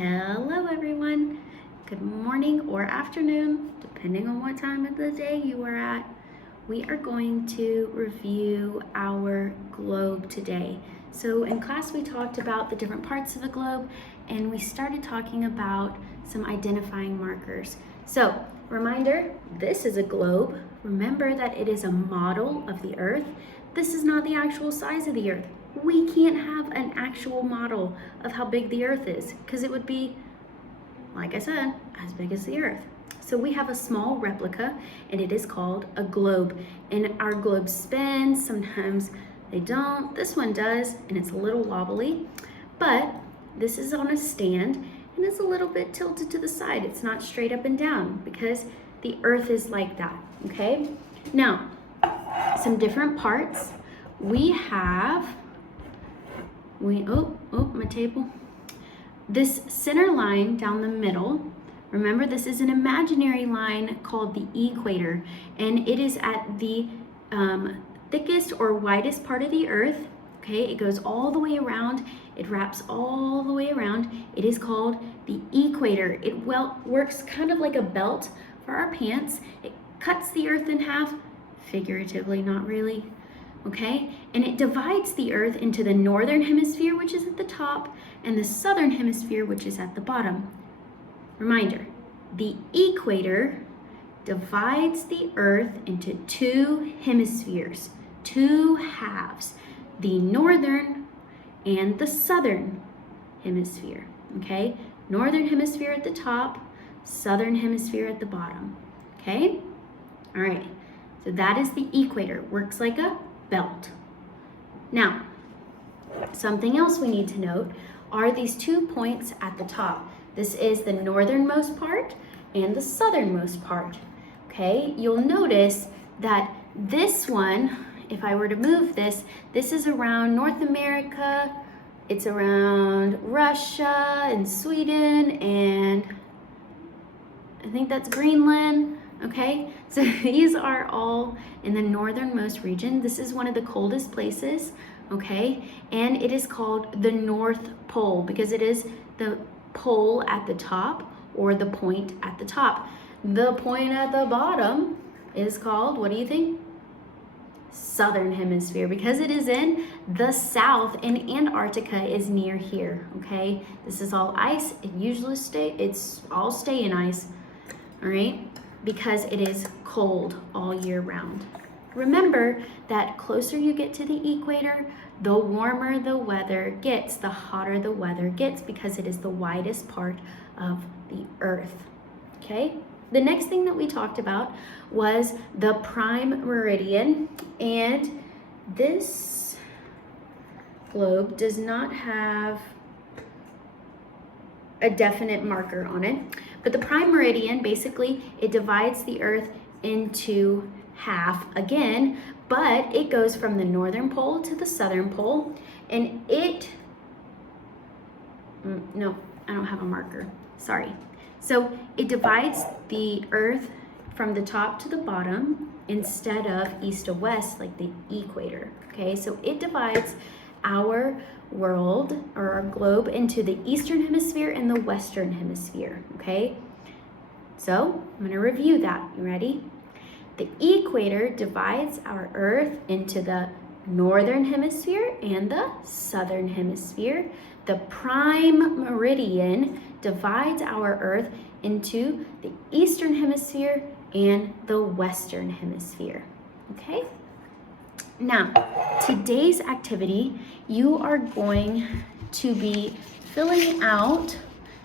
Hello everyone. Good morning or afternoon, depending on what time of the day you are at. We are going to review our globe today. So in class we talked about the different parts of the globe and we started talking about some identifying markers. So reminder, this is a globe. Remember that it is a model of the Earth. This is not the actual size of the Earth. We can't have an actual model of how big the Earth is because it would be, like I said, as big as the Earth. So we have a small replica and it is called a globe. And our globe spins, sometimes they don't. This one does, and it's a little wobbly, but this is on a stand and it's a little bit tilted to the side. It's not straight up and down because the Earth is like that, okay? Now, some different parts. We have, my table. This center line down the middle, remember this is an imaginary line called the equator, and it is at the thickest or widest part of the Earth, okay? It goes all the way around, it wraps all the way around. It is called the equator. It works kind of like a belt for our pants. It cuts the Earth in half, figuratively, not really. Okay, and it divides the Earth into the northern hemisphere, which is at the top, and the southern hemisphere, which is at the bottom. Reminder, the equator divides the Earth into two hemispheres, two halves, the northern and the southern hemisphere, okay? Northern hemisphere at the top, southern hemisphere at the bottom, okay? All right, so that is the equator, works like a belt. Now, something else we need to note are these 2 points at the top. This is the northernmost part and the southernmost part, okay? You'll notice that this one, if I were to move this, this is around North America, it's around Russia and Sweden, and I think that's Greenland. Okay, so these are all in the northernmost region. This is one of the coldest places, okay? And it is called the North Pole because it is the pole at the top or the point at the top. The point at the bottom is called, what do you think? Southern Hemisphere, because it is in the south, and Antarctica is near here, okay? This is all ice. It's all stay in ice, all right? Because it is cold all year round. Remember that closer you get to the equator, the warmer the weather gets, the hotter the weather gets, because it is the widest part of the Earth, okay? The next thing that we talked about was the Prime Meridian, and this globe does not have a definite marker on it. But the Prime Meridian, basically, it divides the Earth into half again, but it goes from the northern pole to the southern pole, and no, I don't have a marker, sorry. So it divides the Earth from the top to the bottom instead of east to west like the equator, okay? So it divides our world or our globe into the eastern hemisphere and the western hemisphere, okay? So I'm going to review that. You ready? The equator divides our Earth into the northern hemisphere and the southern hemisphere. The Prime Meridian divides our Earth into the eastern hemisphere and the western hemisphere, okay? Now, today's activity, you are going to be filling out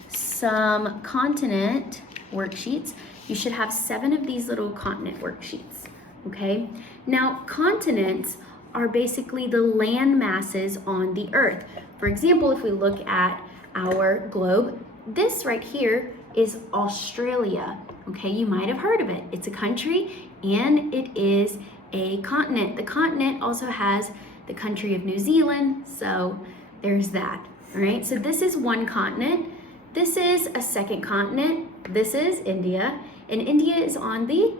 some continent worksheets. You should have 7 of these little continent worksheets, okay? Now, continents are basically the land masses on the Earth. For example, if we look at our globe, this right here is Australia, okay? You might have heard of it. It's a country and it is a continent. The continent also has the country of New Zealand, so there's that, all right? So this is one continent. This is a second continent. This is India, and India is on the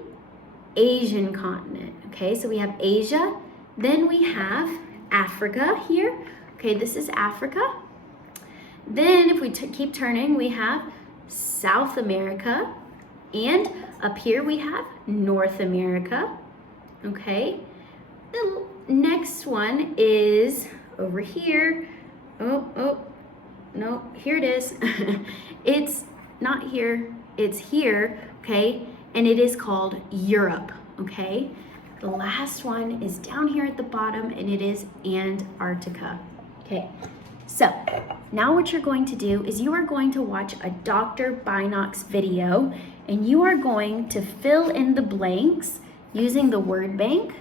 Asian continent, okay? So we have Asia, then we have Africa here. Okay, this is Africa. Then if we keep turning, we have South America, and up here we have North America, okay? The next one is over here. Oh, no, here it is. It's not here, it's here, okay? And it is called Europe, okay? The last one is down here at the bottom, and it is Antarctica, okay? So now what you're going to do is you are going to watch a Dr. Binocs video, and you are going to fill in the blanks using the word bank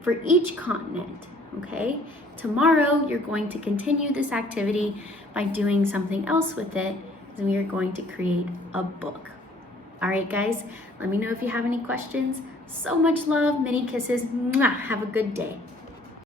for each continent, okay? Tomorrow, you're going to continue this activity by doing something else with it, and we are going to create a book. All right, guys, let me know if you have any questions. So much love, many kisses. Mwah. Have a good day.